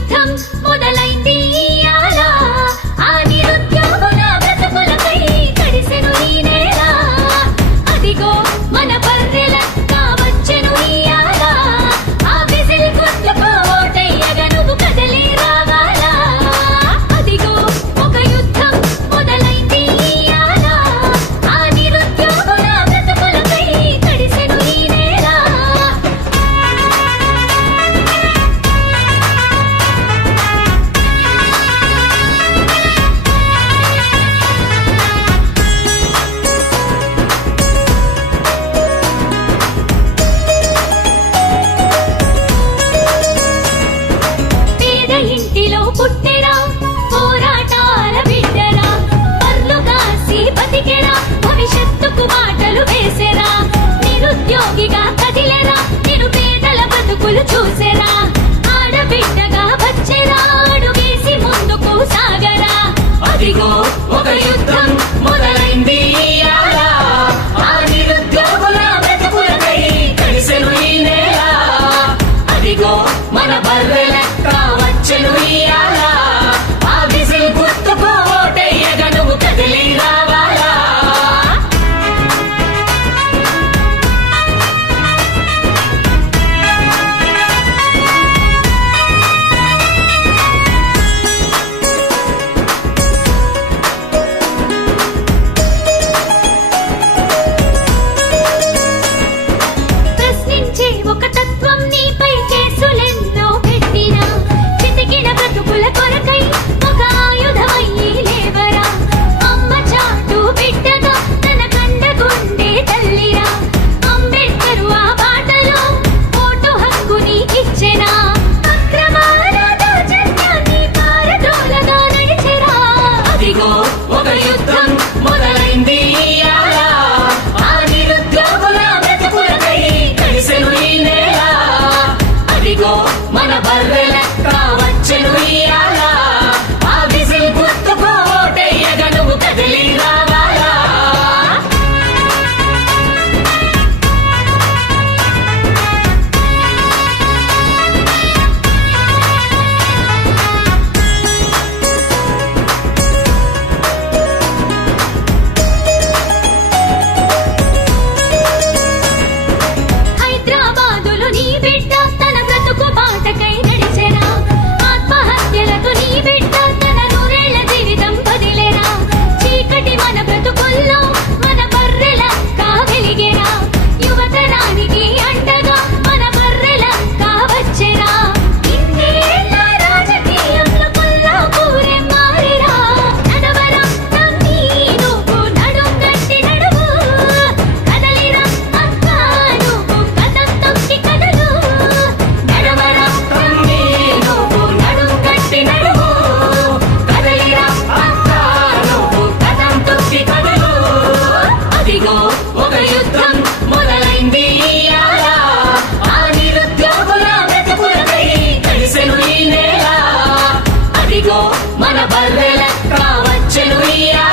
యుద్ధం మొదలైంది ఇయాల ఆ నిరుద్యోగుల బ్రతుకులపై తడిసెను ఈ నేల అదిగో మన బర్రెల కావచ్చెను ఇయాల ఆ విజిల్ గుర్తుకు ఓటయ్యగా నువ్వు కదలి రావాలా అదిగో ఒక యుద్ధం మొదలైంది ఇయాల ఆ నిరుద్యోగుల బ్రతుకులపై తడిసెను ఈ నేల పేద ఇంటిలో పుట్టెరా పోరాటాల బిడ్డరా పర్లు కాసి బతికెరా భవిష్యత్తుకు బాటలు వేసెరా నిరుద్యోగిగా కదిలెరా నిరుపేదల బతుకులు చూసెరా ఆడబిడ్డగా వచ్చెరా అడుగేసి ముందుకు సాగరా అదిగో ఒక యుద్ధం మొదలైంది ఇయాల ఆ నిరుద్యోగుల బ్రతుకులపై తడిసెను ఈ నేల అదిగో మన బర్రెల కావచ్చెను ఇయాల ఆ విజిల్ గుర్తుకు ఓటయ్యగా నువ్వు కదిలి రావాలా ప్రశ్నించే ఒక తత్వం నీపై కేసులెన్నో పెట్టినా చితికిన బ్రతుకుల కొరకై ఒక ఆయుధమయ్యి లేవరా అమ్మ చాటు బిడ్డగా తన కండగుండే తల్లిరా అంబేద్కరు ఆ బాటలో ఓటు హక్కు నీకిచ్చెనా అక్రమాల దౌర్జన్యాన్ని పారదోలగా నడిచెరా అదిగో ఒక యుద్ధం మొదలైంది ఇయాల ఆ నిరుద్యోగుల బ్రతుకులపై తడిసెను ఈ నేల అదిగో మన బర్రెల కావచ్చెను ఇయాల ఆ విజిల్ గుర్తుకు ఓటయ్యగా నువ్వు కదిలి రావాలా హైదరాబాదులో నీ బిడ్డ తన బ్రతుకు బాటకై నడిచెరా ఆత్మహత్యలతో నీ బిడ్డ తన నూరేళ్ల జీవితం వదిలేరా చీకటి మన బ్రతుకుల్లో మన బర్రెల కావెలిగేరా యువతరానికి అండగా మన బర్రెల కావచ్చెరా ఇన్నేళ్ల రాజకీయంలో కొల్లాపూరే మారిరా నడవరా నమ్మి నువ్వు నడుం గట్టి నడువు కదలిరా అక్క నువ్వు కథం తొక్కి కదలు నడవరా తమ్మి నువ్వు నడుం కట్టి నడువు కదలిరా అక్క నువ్వు కథం తొక్కి కదలు అదిగో ఒక యుద్ధం మొదలైంది ఇయాల ఆ నిరుద్యోగుల బ్రతుకులపై తడిసెను ఈ నేల అదిగో మన బర్రెల కావచ్చెను ఇయాల